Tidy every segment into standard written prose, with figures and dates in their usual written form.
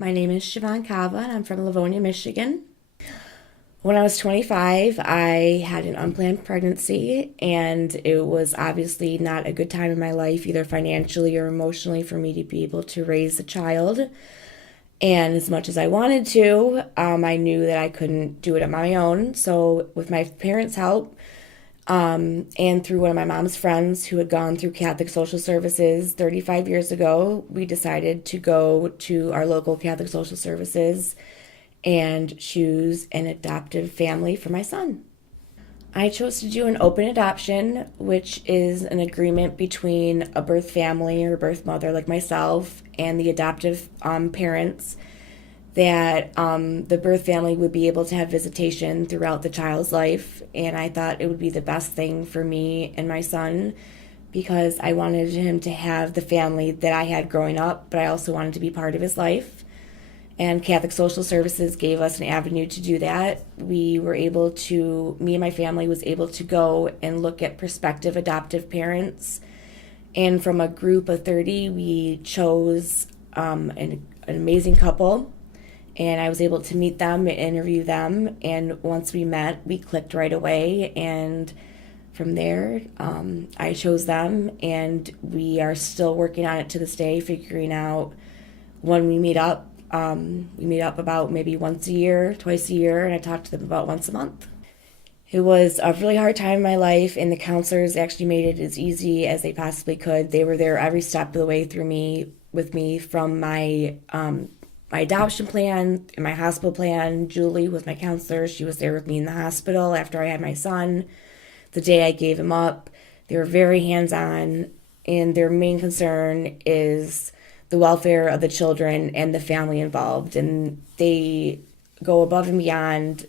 My name is Siobhan and I'm from Livonia, Michigan. When I was 25, I had an unplanned pregnancy, and it was obviously not a good time in my life, either financially or emotionally, for me to be able to raise a child. And as much as I wanted to, I knew that I couldn't do it on my own. So, with my parents' help, and through one of my mom's friends who had gone through Catholic social services 35 years ago, we decided to go to our local Catholic social services and choose an adoptive family for my son. I chose to do an open adoption, which is an agreement between a birth family or birth mother like myself and the adoptive parents, that the birth family would be able to have visitation throughout the child's life. And I thought it would be the best thing for me and my son, because I wanted him to have the family that I had growing up, but I also wanted to be part of his life. And Catholic Social Services gave us an avenue to do that. We were able to, me and my family was able to go and look at prospective adoptive parents. And from a group of 30, we chose an amazing couple. And I was able to meet them and interview them. And once we met, we clicked right away. And from there, I chose them. And we are still working on it to this day, figuring out when we meet up. We meet up about maybe once a year, twice a year, and I talk to them about once a month. It was a really hard time in my life, and the counselors actually made it as easy as they possibly could. They were there every step of the way with me, from my adoption plan and my hospital plan. Julie was my counselor. She was there with me in the hospital after I had my son, the day I gave him up. They were very hands-on, and their main concern is the welfare of the children and the family involved. And they go above and beyond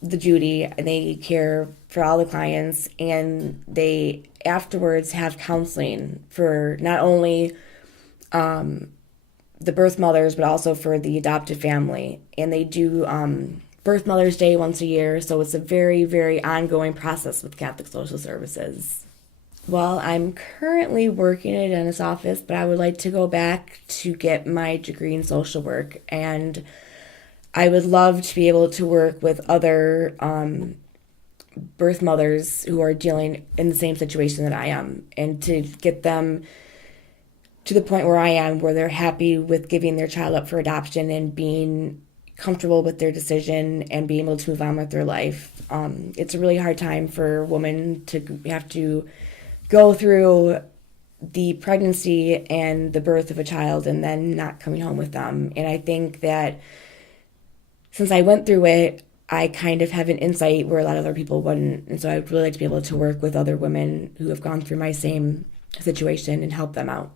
the duty, and they care for all the clients. And they afterwards have counseling for not only the birth mothers, but also for the adoptive family. And they do Birth Mother's Day once a year. So it's a very, very ongoing process with Catholic Social Services. Well, I'm currently working in a dentist's office, but I would like to go back to get my degree in social work. And I would love to be able to work with other birth mothers who are dealing in the same situation that I am, and to get them to the point where I am, where they're happy with giving their child up for adoption and being comfortable with their decision and being able to move on with their life. It's a really hard time for a woman to have to go through the pregnancy and the birth of a child and then not coming home with them. And I think that since I went through it, I kind of have an insight where a lot of other people wouldn't. And so I would really like to be able to work with other women who have gone through my same situation and help them out.